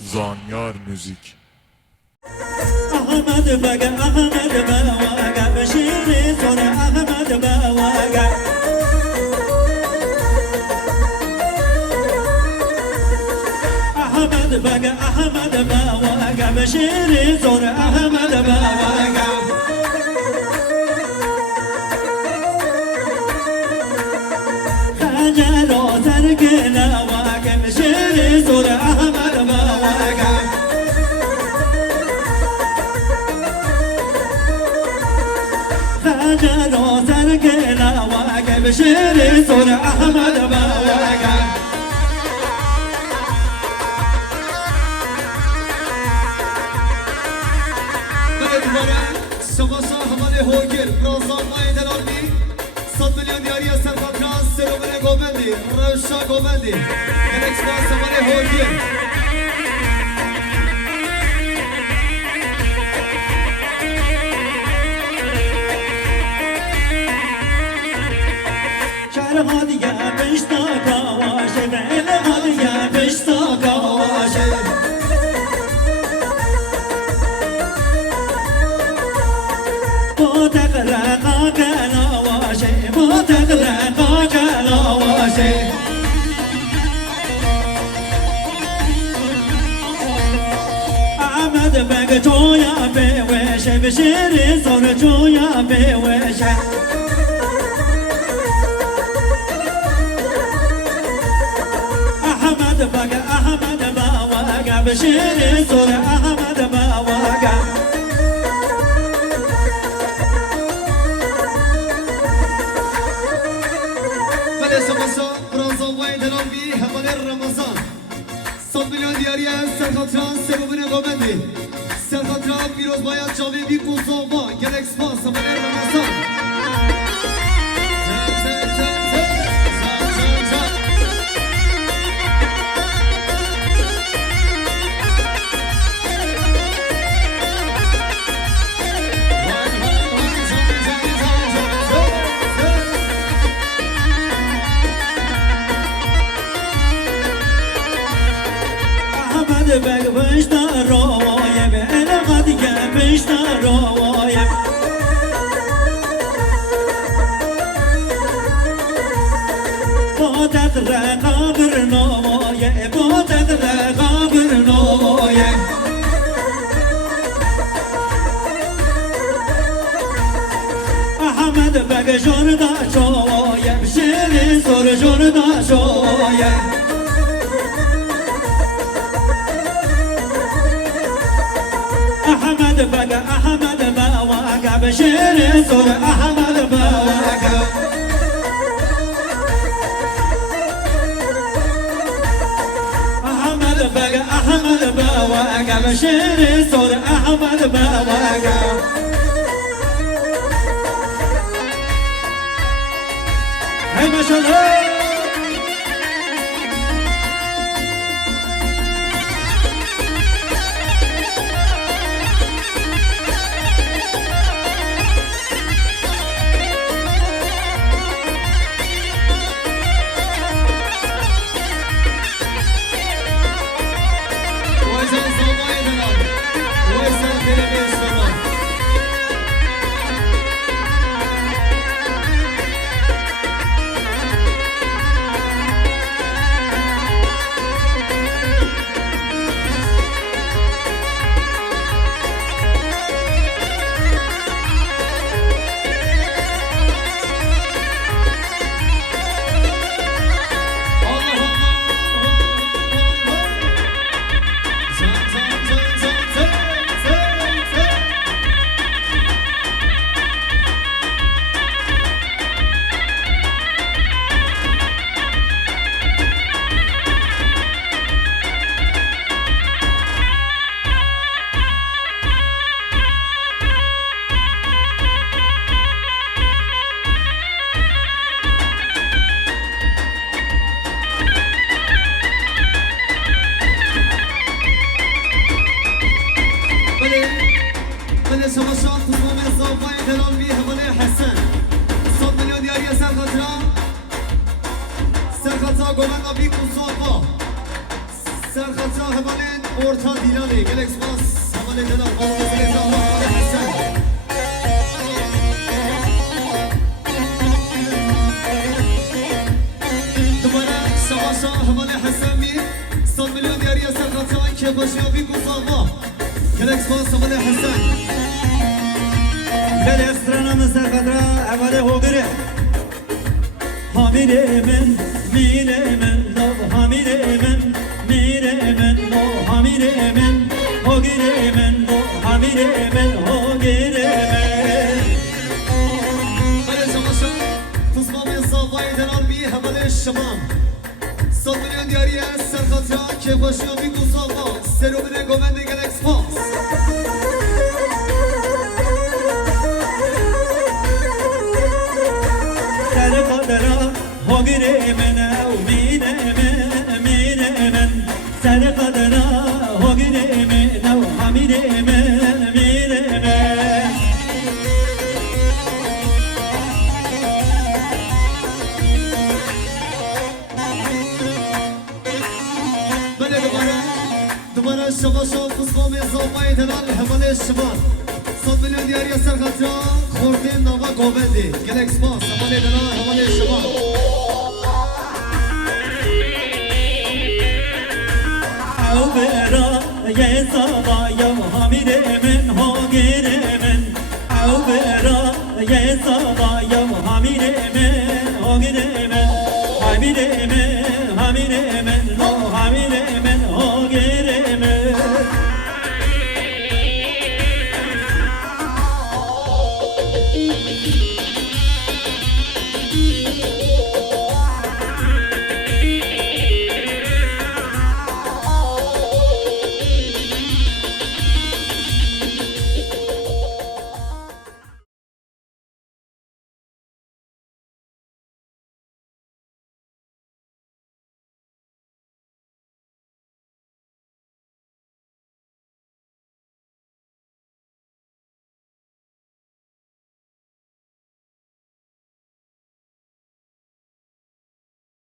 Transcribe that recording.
زانیار موزیک. احمد بگه احمد بواگه بشیر زور احمد بواگه احمد بگه احمد بواگه بشیر زور احمد بواگه خجل و ترک نواگه بشیر زور احمد بواگه جلو تركنا واقع بشيري صور أحمد بواقع شما شاهمان هوگر برازان مای دلالی 100 میلیون دیاری سرخطران سرومن گوبندی روشا گوبندی گلکس با شاهمان هوگر هادية بشتاق واشد هادية بشتاق واشد بوتغرقاك نواشد بوتغرقاك نواشد أحمد بق جويا بوش بشير صور جويا بوش أحمد بقى أحمد بواقع بشير صور أحمد بواقع بله شما برازان وای دلالی همان رمضان 100 میلیون دیاری سرخطران سرومن گوبندی سرخطران پیروز باید جاوی بی کوزاوا گلکس با همان رمضان بق بشتا رواية بأنا غادية بشتا رواية بودت رقا برنواية بودت رقا برنواية أحمد بق جردا شواية بشير صور جردا شواية أحمد بقى أحمد بواقع بشير صور أحمد بواقع أحمد بقى أحمد بواقع بشير صور أحمد بواقع هاي ما شاء الله سرخطا گومن آبی کوسافا سرخطا هوالین orta Dilani Gelek Spas Hamale Delal Balgaz Reza Hamale Hasan Dumara Savaşa Hamale Hasan mi 100 milyon diyariye Serhatay Kebaşıya bir kuzalma Gelek Spas Hamale Hasan Gel estrana mısır kadra evveli hogire Hamile men, mire men, dov hamile men, mire men, dov hamile men, hogire men, dov hamile men, hogire men. Bale Savaşa Tuzma ve Zavay Delal mi Hamale Şamam 100 milyon diyariye Serhatay Kebaşıya bir kuzalma Serobine Govendi Gelek Spas Seni kadra hogire men, mire men, mire men. Seni kadra hogire men, dov hamile men, mire men. بله دوباره شباشا فزقام زامای دلال هماله شما 100 میلیون دیاری سرخطرا خورده نوا گوبندی گلک سپاس هماله دلال هماله شما او برا یه زبا یا حمیده